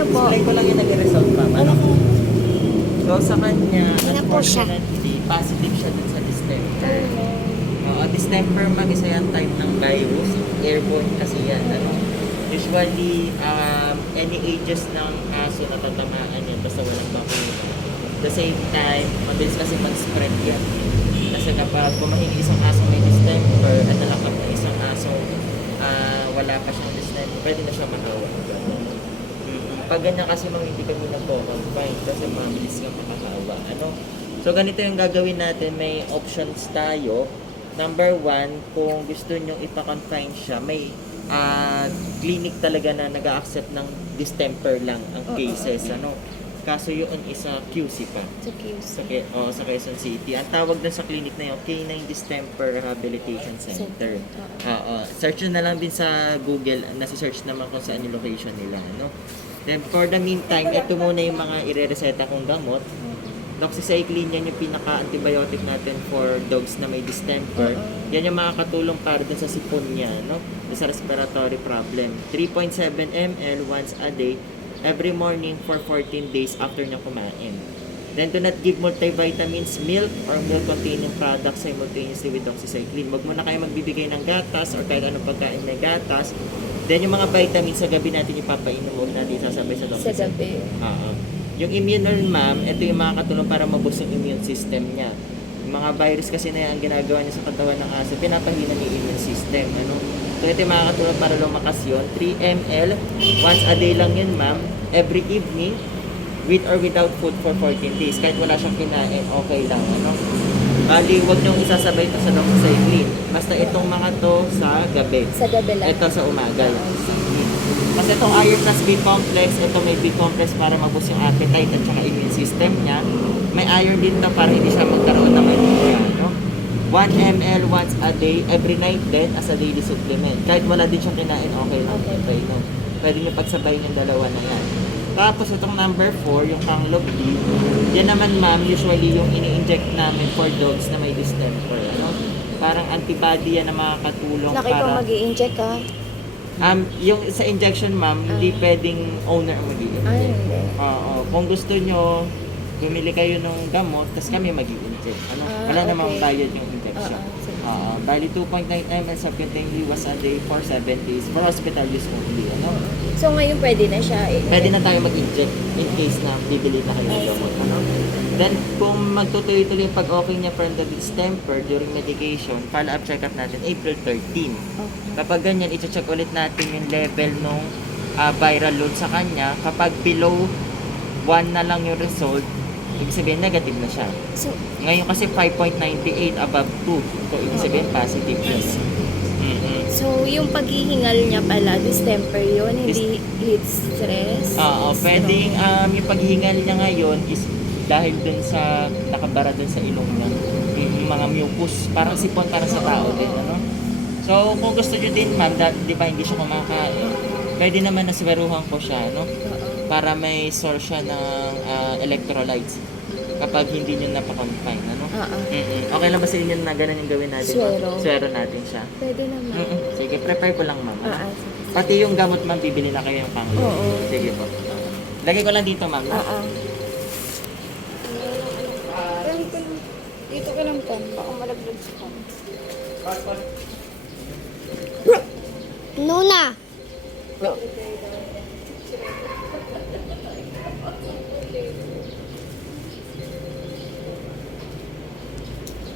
niyo po. Display ko lang yung nag-result pa. Ano ko? So sa kanya, Ano po siya? unfortunately, positive siya dun sa distemper. Distemper mag-isa yan type ng virus. Airborne kasi yan. Ano? Usually, any ages ng aso na tatamaan yan basta walang bakuna. At the same time, mabilis kasi mag-spread yan. Kasi kapag bumahingi isang aso may distemper at nalakap na isang aso wala pa siyang distemper, pwede na siya mahawa. Pag ganyan kasi hindi kami nagpo-confine kasi mabilis nga makakawa. Ano? So ganito yung gagawin natin, may options tayo. Number 1, kung gusto nyo ipa-confine siya, may clinic talaga na nag-accept ng distemper lang ang cases. Ano? Kaso yun isa QC pa. Sa QC. Sa Quezon City. Ang tawag dun sa clinic na yun, K9 Distemper Rehabilitation Center. Search nyo na lang din sa Google, nasi-search naman kung saan yung location nila. No? Then for the meantime, ito muna yung mga ire-reseta kong gamot. Doxycycline, yan yung pinaka-antibiotic natin for dogs na may distemper. Yan yung makakatulong para dun sa sipon niya, no? Sa respiratory problem. 3.7 ml once a day, every morning for 14 days after niya kumain. Then do not give multivitamins, milk, or milk-containing products simultaneously with doxycycline. Wag mo na kayo magbibigay ng gatas or kahit anong pagkain may gatas. Then yung mga vitamins sa gabi natin ipapainom, huwag natin sasabay sa doxycycline. Sa gabi. Yung immunol, ma'am, ito yung makakatulong para maboost yung immune system niya. Yung mga virus kasi na yan, ang ginagawa niya sa katawan ng aso, pinapahina niya yung immune system. Ano? So ito yung makakatulong para lumakas yun. 3 ml, once a day lang yun, ma'am. Every evening, with or without food for 14 days. Kahit wala siyang kinain, okay lang. Ano? Bali, huwag niyong isasabay ito sa doxycycline. Basta itong mga to sa gabi. Sa gabi lang. Ito sa umaga. Kasi itong iron plus B complex, ito may B complex para maboost yung appetite at saka immune system niya. May iron din to para hindi siya magkaroon ng anemia. No? 1 ml once a day, every night din as a daily supplement. Kahit wala din siyang kinain, okay lang. Okay, no? Pwede niyo pagsabayin yung dalawa na yan. Tapos itong number 4, yung Canglop D. Yan naman ma'am, usually yung ini-inject namin for dogs na may distemper. Ano? Parang antibody yan na makakatulong Laki para... pang mag-i-inject ka. Yung sa injection ma'am, hindi pwedeng owner ang mag-i-inject. Hindi. Oo. Kung gusto nyo, bumili kayo ng gamot, tapos kami mag-i-inject. Ano? Wala namang bayad yung injection. Bali 2.9 ml subcutaneously once a day for 7 days for hospital use only. Ano? So ngayon pwede na siya. Pwede na tayo mag-inject in case na bibili na kayo ng gamot. Ano? Then, kung magtutuloy-tuloy pag okay niya from the distemper during medication, follow-up check-up natin April 13. Kapag ganyan, i-check ulit natin yung level ng viral load sa kanya. Kapag below 1 na lang yung result, ibig sabihin negative na siya. So, Ngayon kasi 5.98 above 2. So, ibig sabihin positive na. so yung paghihingal niya pala, distemper yun, hindi heat stress? Pwedeng yung paghingal niya ngayon is dahil dun sa nakabara dun sa ilong niya. Yung mga mucus, parang sipon para sa tao din. Ano? So, kung gusto nyo din ma'am, di ba hindi siya kumakain, pwede naman nasweruhan ko siya, no? Para may source siya ng electrolytes kapag hindi nyo napakonfine. Ano? Okay lang ba sa inyo na ganun yung gawin natin? Swero natin siya. Pwede naman. Sige, prepare ko lang ma'am. Sige. Pati yung gamot ma'am, bibili na kayo yung Canglop. Sige po. Lagay ko lang dito ma'am. Dito ka lang pa. Baka malaglag sa pan. Nuna!